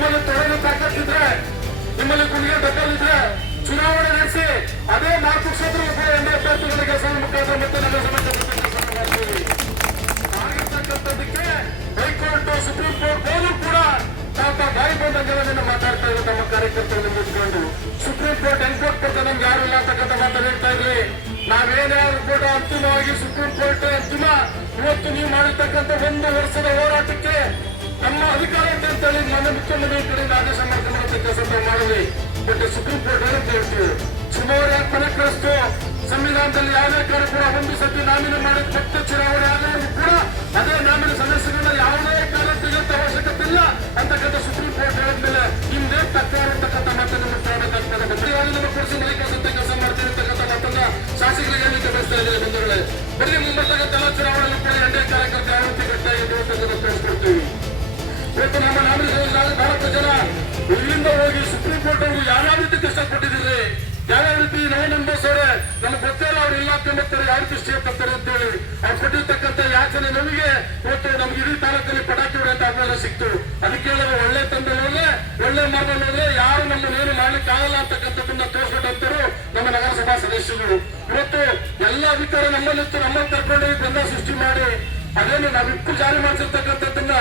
ನಿಮ್ಮಲ್ಲಿ ತೊಡಲು ತಾಕತ್ತಿದ್ರೆ, ನಿಮ್ಮಲ್ಲಿ ಗುಂಡಿಗೆ ದಕ್ಕಲಿದ್ರೆ ಚುನಾವಣೆ ನಡೆಸಿ ಅದೇ 4 ಕ್ಷೇತ್ರಗಳು ಕೂಡ ಎನ್ಡಿ ಅಭ್ಯರ್ಥಿಗಳ ಕೆಲಸದ ಮುಖಾಂತರ ಮತ್ತೆ ನಗರಸಭೆ ಆಗಿರ್ತಕ್ಕಂಥದ್ದಕ್ಕೆ ಹೈಕೋರ್ಟ್, ಸುಪ್ರೀಂ ಕೋರ್ಟ್ ಹೋದ್ರು ಕೂಡ ಬಾಯಿ ಬಂದಂಗೆಲ್ಲ ಮಾತಾಡ್ತಾ ಇದ್ರು ತಮ್ಮ ಕಾರ್ಯಕರ್ತರನ್ನು ಮುಚ್ಕೊಂಡು. ಸುಪ್ರೀಂ ಕೋರ್ಟ್ ಎನ್ಕೋರ್ಟ್ ಕೊಡ್ತಾ ನಮ್ಗೆ ಯಾರು ಇಲ್ಲ ಅಂತಕ್ಕಂಥ ಮಾತನ್ನು ಹೇಳ್ತಾ ಇದ್ರಿ. ನಾವೇನಾದ್ರು ಕೂಡ ಅಂತಿಮವಾಗಿ ಸುಪ್ರೀಂ ಕೋರ್ಟ್ ಅಂತಿಮ ಇವತ್ತು ನೀವು ಮಾಡಿರ್ತಕ್ಕಂಥ 1 ವರ್ಷದ ಹೋರಾಟಕ್ಕೆ ನಮ್ಮ ಅಧಿಕಾರ ಇದೆ ಅಂತೇಳಿ ನನ್ನ ಮುಖ್ಯಮಂತ್ರಿ ಕಡೆಯಿಂದ ಆದೇಶ ಮಾಡ್ಕೊಂಡು ಕೆಲಸ ಮಾಡಿದ್ವಿ. ಬಟ್ ಸುಪ್ರೀಂ ಕೋರ್ಟ್ ಏನಂತ ಹೇಳ್ತೀವಿ, ಸುಮಾರು ಯಾಕೆ ಮನೆ ಕಳಿಸ್ತು, ಸಂವಿಧಾನದಲ್ಲಿ ಯಾವುದೇ ಕಾರ್ಯಕ್ರಮ 1 ಸತಿ ನಾಮಿನೆ ಮಾಡಿದ ಮತ್ತೆ ಚುನಾವಣೆ ಆದರೂ ಕೂಡ ಅದೇ ನಾಮಿನ ಸದಸ್ಯರನ್ನ ಯಾವುದೇ ಕಾರಣಕ್ಕೆ ಅವಶ್ಯಕತೆ ಇಲ್ಲ ಅಂತಕ್ಕಂಥ ಸುಪ್ರೀಂ ಕೋರ್ಟ್ ಹೇಳಿದ್ಮೇಲೆ ನಿಮ್ದೇ ತಕ್ಕ ಇರ್ತಕ್ಕಂಥ ಮಾತನ್ನು ಮಾತಾಡಬೇಕಾಗ್ತದೆ. ನಮ್ಮ ಕೊಡಿಸಿ ಮನೆ ಕೆಲಸ ಮಾಡ್ತೀನಿ ಅಂತಕ್ಕಂಥ ಮಾತನ್ನ ಶಾಸಕರಿಗೆ ಹೇಳಲಿಕ್ಕೆ ಬಯಸ್ತಾ ಇದ್ದಾರೆ. ಬಂಧುಗಳೇ, ಬರೀ ಮುಂಬರ್ತಕ್ಕಂಥ ಎಲ್ಲ ಚುನಾವಣೆಯಲ್ಲೂ ಕೂಡ ಎನ್ಡಿ ಕಾರ್ಯಕರ್ತ ಯಾವ ರೀತಿ ಕಟ್ಟಾಗಿದೆ ಅಂತಕ್ಕಂಥ ತಿಳಿಸ್ಕೊಡ್ತೀವಿ. ಇವತ್ತು ನಮ್ಮ ನಾಮಿನೇಷನ್ ಭಾರತ ಜನ ಇಲ್ಲಿಂದ ಹೋಗಿ ಸುಪ್ರೀಂ ಕೋರ್ಟ್ ಅವರು ಯಾವ್ಯಾವ ರೀತಿ ಕಷ್ಟಪಟ್ಟಿದ್ದೀರಿ, ಯಾವ್ಯಾವ ರೀತಿ ಅವರೇ ನಮ್ಗೆ ಗೊತ್ತಿಲ್ಲ ಅವ್ರು ಇಲಾಖೆ ಮಾಡ್ತಾರೆ, ಯಾವ ರೀತಿ ಸ್ಟೇ ತರ್ತಾರೆ ಅಂತೇಳಿ ಅವ್ರು ಕೊಟ್ಟಿರ್ತಕ್ಕಂಥ ಯಾಚನೆ ನಮಗೆ ಇವತ್ತು ನಮ್ಗೆ ಇಡೀ ತಾಲೂಕಲ್ಲಿ ಪಟಾಕಿ ಹೊಡೆಯಂತ ಆಗೋಲ್ಲ ಸಿಕ್ತು. ಅದಕ್ಕೆ ಒಳ್ಳೆ ತಂಡಗಳಲ್ಲೇ ಒಳ್ಳೆ ಮಾರ್ಗದಲ್ಲೇ ಯಾರು ನಮ್ಮನ್ನೇನು ಮಾಡ್ಲಿಕ್ಕೆ ಆಗಲ್ಲ ಅಂತಕ್ಕಂಥದ್ದನ್ನ ತೋರಿಸ್ಕೊಟ್ಟಂತರು ನಮ್ಮ ನಗರಸಭಾ ಸದಸ್ಯರು. ಇವತ್ತು ಎಲ್ಲ ಅಧಿಕಾರ ನಮ್ಮಲ್ಲಿತ್ತು, ನಮ್ಮನ್ನು ಕರ್ಕೊಂಡು ಗೊಂದಲ ಸೃಷ್ಟಿ ಮಾಡಿ ಅದೇನು ನಾವಿಟ್ಟು ಜಾರಿ ಮಾಡಿಸಿರ್ತಕ್ಕಂಥದ್ದನ್ನ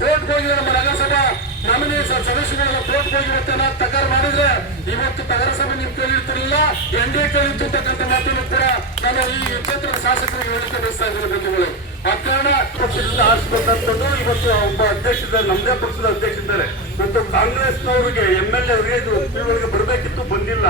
ಕೋರ್ಟ್ಗೆ ಹೋಗಿ ನಮ್ಮ ನಗರಸಭಾ ನಾಮಿನಿ ಸದಸ್ಯರುಗಳ ಕೋರ್ಟ್ಗೆ ಹೋಗಿ ಇವತ್ತೇನ ತಕರಾರು ಮಾಡಿದ್ರೆ ಇವತ್ತು ನಗರಸಭೆ ನೀವು ಕೇಳಿರ್ತಿರಲಿಲ್ಲ, ಎನ್ಡಿ ಕೇಳಿತ್ತು ಅಂತಕ್ಕಂಥ ಮಾತನ್ನು ಕೂಡ ನಾನು ಈ ಕ್ಷೇತ್ರದ ಶಾಸಕರಿಗೆ ಹೇಳಿಕೆ ಬಯಸ್ತಾ ಇದ್ದೀನಿ. ಬಂಧುಗಳು, ಆ ಕಾರಣ ಪಕ್ಷದಿಂದ ಆರಿಸಬೇಕಂತದ್ದು ಇವತ್ತು ಒಬ್ಬ ಅಧ್ಯಕ್ಷ ನಮ್ಮದೇ ಪಕ್ಷದ ಅಧ್ಯಕ್ಷರಿದ್ದಾರೆ. ಮತ್ತು ಕಾಂಗ್ರೆಸ್ನವರಿಗೆ MLA ಅವರಿಗೆ ಇದು ತಿಳುವಳಿಕೆ ಬರಬೇಕಿತ್ತು, ಬಂದಿಲ್ಲ.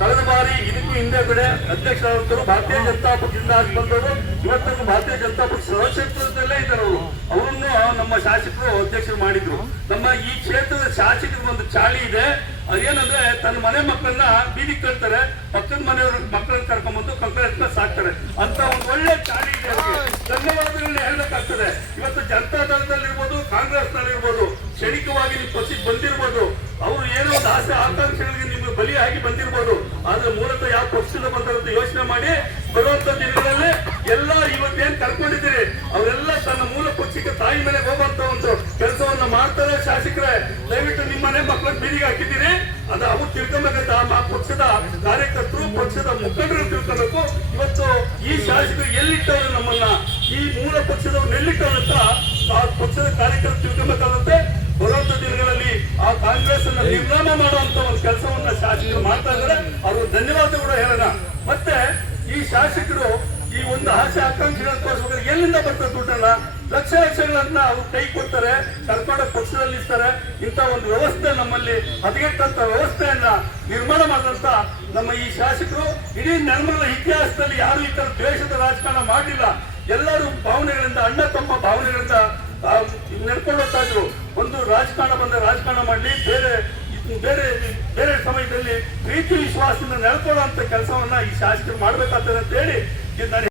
ಕಳೆದ ಬಾರಿ ಇದಕ್ಕೂ ಹಿಂದೆಗಡೆ ಅಧ್ಯಕ್ಷರಾದಂತರು ಭಾರತೀಯ ಜನತಾ ಪಕ್ಷದಿಂದ ಆಗಿ ಬಂದವರು ಇವತ್ತಿಗೂ ಭಾರತೀಯ ಜನತಾ ಪಕ್ಷ ಸದಸ್ಯತ್ವದಲ್ಲೇ ಇದ್ದಾರೆ. ಅವರನ್ನು ನಮ್ಮ ಶಾಸಕರು ಅಧ್ಯಕ್ಷರು ಮಾಡಿದ್ರು. ನಮ್ಮ ಈ ಕ್ಷೇತ್ರದ ಶಾಸಕರಿಗೆ ಒಂದು ಚಾಳಿ ಇದೆ, ಅದೇನಂದ್ರೆ ತನ್ನ ಮನೆ ಮಕ್ಕಳನ್ನ ಬೀದಿ ಕಳ್ತಾರೆ, ಪಕ್ಕದ ಮನೆಯವ್ರ ಮಕ್ಕಳನ್ನ ಕರ್ಕೊಂಡ್ಬಂದು ಕಂಕಳ ಸಾಕ್ತಾರೆ ಅಂತ ಒಂದು ಒಳ್ಳೆ ಚಾಳಿ ಇದೆ. ಅವರಿಗೆ ಧನ್ಯವಾದಗಳನ್ನ ಹೇಳಬೇಕಾಗ್ತದೆ. ಇವತ್ತು ಜನತಾ ದಳದಲ್ಲಿರ್ಬೋದು, ಕಾಂಗ್ರೆಸ್ನಲ್ಲಿರ್ಬೋದು, ಕ್ಷಣಿಕವಾಗಿ ನೀವು ಪಕ್ಷಕ್ಕೆ ಬಂದಿರ್ಬೋದು, ಅವರು ಏನೋ ಒಂದು ಆಸೆ ಆಕಾಂಕ್ಷೆಗಳಿಗೆ ನಿಮ್ಗೆ ಬಲಿಯಾಗಿ ಬಂದಿರ್ಬೋದು. ಆದ್ರೆ ಮೂಲತಃ ಯಾವ ಪಕ್ಷದ ಬಂದಂತ ಯೋಚನೆ ಮಾಡಿ ಬರುವಂತ ದಿನಗಳಲ್ಲಿ ಎಲ್ಲ ಇವತ್ತೇನ್ ಕರ್ಕೊಂಡಿದ್ದೀರಿ ಅವರೆಲ್ಲ ತನ್ನ ಮೂಲ ಪಕ್ಷಕ್ಕೆ ತಾಯಿ ಮನೆಗೆ ಹೋಗುವಂತ ಒಂದು ಕೆಲಸವನ್ನ ಮಾಡ್ತಾರೆ. ಶಾಸಕರೇ, ದಯವಿಟ್ಟು ನಿಮ್ಮ ಮನೆ ಮಕ್ಕಳನ್ನ ಬೀದಿಗೆ ಹಾಕಿದ್ದೀರಿ, ಅದು ಅವ್ರು ತಿಳ್ಕೊಬೇಕಂತ ಆ ಪಕ್ಷದ ಕಾರ್ಯಕರ್ತರು, ಪಕ್ಷದ ಮುಖಂಡರು ತಿಳ್ಕೊಬೇಕು. ಇವತ್ತು ಈ ಶಾಸಕರು ಎಲ್ಲಿಟ್ಟವರು ನಮ್ಮನ್ನ, ಈ ಮೂಲ ಪಕ್ಷದವ್ರು ಎಲ್ಲಿಟ್ಟವ್ರು ಅಂತ ಆ ಪಕ್ಷದ ಕಾರ್ಯಕರ್ತರು ತಿಳ್ಕೊಬೇಕಾಗುತ್ತೆ. ಬರುವಂತ ದಿನಗಳಲ್ಲಿ ಆ ಕಾಂಗ್ರೆಸ್ ಅನ್ನ ನಿರ್ನಾಮ ಮಾಡುವಂತ ಒಂದು ಕೆಲಸವನ್ನ ಶಾಸಕರು ಮಾಡ್ತಾ ಇದ್ದಾರೆ. ಅವ್ರಿಗೆ ಧನ್ಯವಾದಗಳು ಹೇಳೋಣ. ಮತ್ತೆ ಈ ಶಾಸಕರು ಈ ಒಂದು ಆಸೆ ಆಕಾಂಕ್ಷೆಗಳ ಎಲ್ಲಿಂದ ಬರ್ತದೆ ದುಡ್ಡನ್ನ, ಲಕ್ಷಗಳನ್ನ ಅವ್ರು ಕೈ ಕೊಡ್ತಾರೆ, ಕರ್ಕೊಂಡು ಪಕ್ಷದಲ್ಲಿ ಇರ್ತಾರೆ. ಇಂಥ ಒಂದು ವ್ಯವಸ್ಥೆ ನಮ್ಮಲ್ಲಿ ಹದಗೆಟ್ಟಂತ ವ್ಯವಸ್ಥೆಯನ್ನ ನಿರ್ಮಾಣ ಮಾಡಿದಂತ ನಮ್ಮ ಈ ಶಾಸಕರು ಇಡೀ ನೆಲಮಂಗಲ ಇತಿಹಾಸದಲ್ಲಿ ಯಾರು ಈ ತರ ದ್ವೇಷದ ರಾಜಕಾರಣ ಮಾಡಿಲ್ಲ. ಎಲ್ಲರೂ ಭಾವನೆಗಳಿಂದ, ಅಣ್ಣ ತಮ್ಮ ಭಾವನೆಗಳಿಂದ ನಡ್ಕೊಂಡು ಹೋಗ್ತಾ ಇದ್ರು. ಒಂದು ರಾಜಕಾರಣ ಬಂದ ರಾಜಕಾರಣ ಮಾಡಲಿ, ಬೇರೆ ಬೇರೆ ಬೇರೆ ಸಮಯದಲ್ಲಿ ಪ್ರೀತಿ ವಿಶ್ವಾಸದಿಂದ ನೆಡ್ಕೊಳ್ಳುವಂತ ಕೆಲಸವನ್ನ ಈ ಶಾಸಕರು ಮಾಡ್ಬೇಕಾಗ್ತದೆ ಅಂತ ಹೇಳಿ